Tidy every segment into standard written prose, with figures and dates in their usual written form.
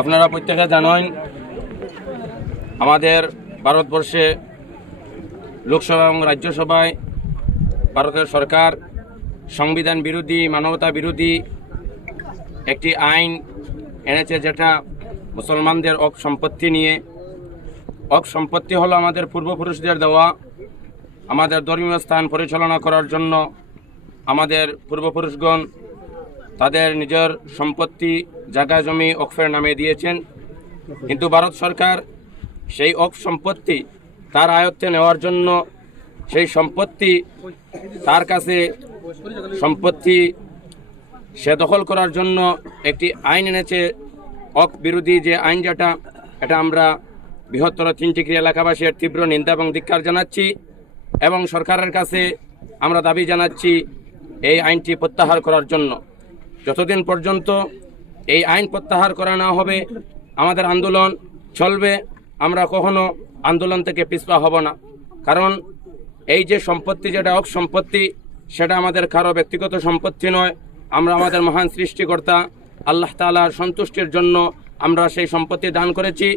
আপনারা প্রত্যেকে জানেন আমাদের ভারতবর্ষে লোকসভা এবং রাজ্যসভায় ভারতের সরকার সংবিধান বিরোধী মানবতা বিরোধী একটি আইন এনেছে, যেটা মুসলমানদের অক সম্পত্তি নিয়ে। অক সম্পত্তি হলো আমাদের পূর্বপুরুষদের দেওয়া, আমাদের ধর্মীয় স্থান পরিচালনা করার জন্য আমাদের পূর্বপুরুষগণ তাদের নিজের সম্পত্তি জায়গা জমি অকফের নামে দিয়েছেন। কিন্তু ভারত সরকার সেই অক সম্পত্তি তার আয়ত্তে নেওয়ার জন্য সেই সম্পত্তি তার কাছে সম্পত্তি সে দখল করার জন্য একটি আইন এনেছে, অক বিরোধী যে আইন, এটা আমরা বৃহত্তর তিনটিক্রি এলাকাবাসীর তীব্র নিন্দা এবং ধিক্কার জানাচ্ছি এবং সরকারের কাছে আমরা দাবি জানাচ্ছি এই আইনটি প্রত্যাহার করার জন্য। যতদিন পর্যন্ত এই আইন প্রত্যাহার করা না হবে আমাদের আন্দোলন চলবে। আমরা কখনো আন্দোলন থেকে পিছপা হব না, কারণ এই যে সম্পত্তি, যেটা অক সম্পত্তি, সেটা আমাদের কারো ব্যক্তিগত সম্পত্তি নয়। আমরা আমাদের মহান সৃষ্টিকর্তা আল্লাহ তাআলার সন্তুষ্টির জন্য আমরা সেই সম্পত্তি দান করেছি।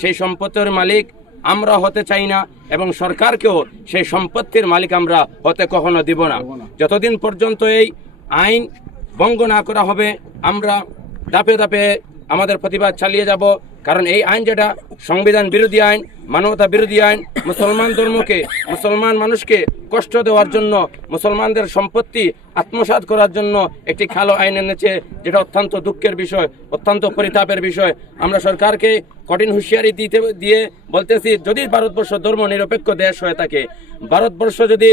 সেই সম্পত্তির মালিক আমরা হতে চাই না এবং সরকারকেও সেই সম্পত্তির মালিক আমরা হতে কখনো দিব না। যতদিন পর্যন্ত এই আইন ভঙ্গ না করা হবে আমরা ধাপে ধাপে আমাদের প্রতিবাদ চালিয়ে যাব, কারণ এই আইন যেটা সংবিধান বিরোধী আইন, মানবতা বিরোধী আইন, মুসলমান ধর্মকে, মুসলমান মানুষকে কষ্ট দেওয়ার জন্য, মুসলমানদের সম্পত্তি আত্মসাৎ করার জন্য একটি কালো আইন এনেছে, যেটা অত্যন্ত দুঃখের বিষয়, অত্যন্ত পরিতাপের বিষয়। আমরা সরকারকে কঠিন হুঁশিয়ারি দিয়ে বলতেছি, যদি ভারতবর্ষ ধর্ম নিরপেক্ষ দেশ হয়ে থাকে, ভারতবর্ষ যদি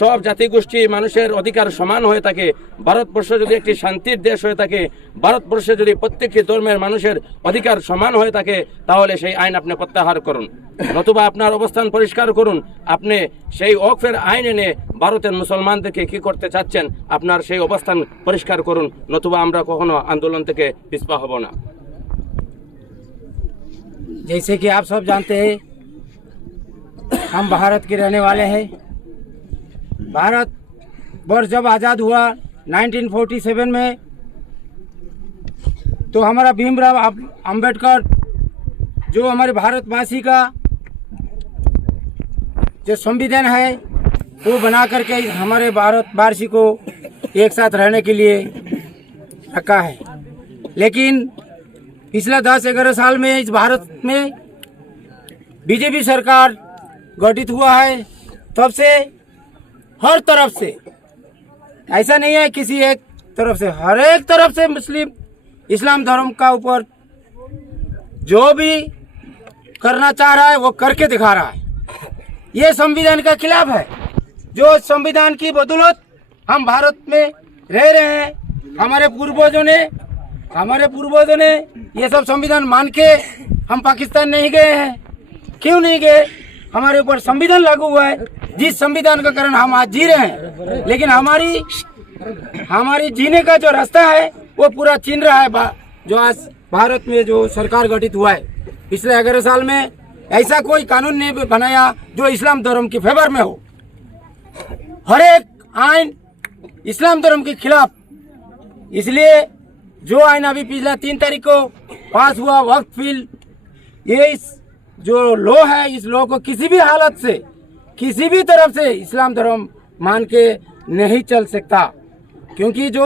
সব জাতিগোষ্ঠী মানুষের অধিকার সমান হয়ে থাকে, ভারতবর্ষ যদি একটি শান্তির দেশ হয়ে থাকে, ভারতবর্ষে যদি প্রত্যেকটি ধর্মের মানুষের অধিকার সমান হয়ে থাকে, তাহলে সেই আইন আপনি প্রত্যাহার করুন, নতুবা আপনার অবস্থান পরিষ্কার করুন। আপনি সেই ওয়াকফের আইন এনে ভারতের মুসলমানদেরকে কি করতে চাচ্ছেন, আপনার সেই অবস্থান পরিষ্কার করুন, নতুবা আমরা কখনো আন্দোলন থেকে পিছপা হব না। जैसे कि आप सब जानते हैं, हम भारत के रहने वाले हैं। भारत वर्ष जब आज़ाद हुआ 1947 में, तो हमारा भीमराव अंबेडकर जो हमारे भारतवासी का जो संविधान है वो बना करके हमारे भारतवासी को एक साथ रहने के लिए रखा है। लेकिन पिछला 10-11 साल में इस भारत में बीजेपी सरकार गठित हुआ है, तब से हर तरफ से, ऐसा नहीं है किसी एक तरफ से, हर एक तरफ से मुस्लिम इस्लाम धर्म का ऊपर जो भी करना चाह रहा है वो करके दिखा रहा है। ये संविधान का खिलाफ है। जो संविधान की बदौलत हम भारत में रह रहे हैं, हमारे पूर्वजों ने ये सब संविधान मान के हम पाकिस्तान नहीं गए हैं। क्यों नहीं गए? हमारे ऊपर संविधान लागू हुआ है, जिस संविधान के कारण हम आज जी रहे हैं। लेकिन हमारी जीने का जो रास्ता है वो पूरा छीन रहा है। जो आज भारत में जो सरकार गठित हुआ है, पिछले 11 साल में ऐसा कोई कानून नहीं बनाया जो इस्लाम धर्म के फेवर में हो। हर एक आइन इस्लाम धर्म के खिलाफ। इसलिए जो आइन अभी पिछला 3 तारीख को पास हुआ, वक्फ बिल, ये जो लॉ है, इस लॉ को किसी भी हालत से, किसी भी तरफ से इस्लाम धर्म मान के नहीं चल सकता, क्योंकि जो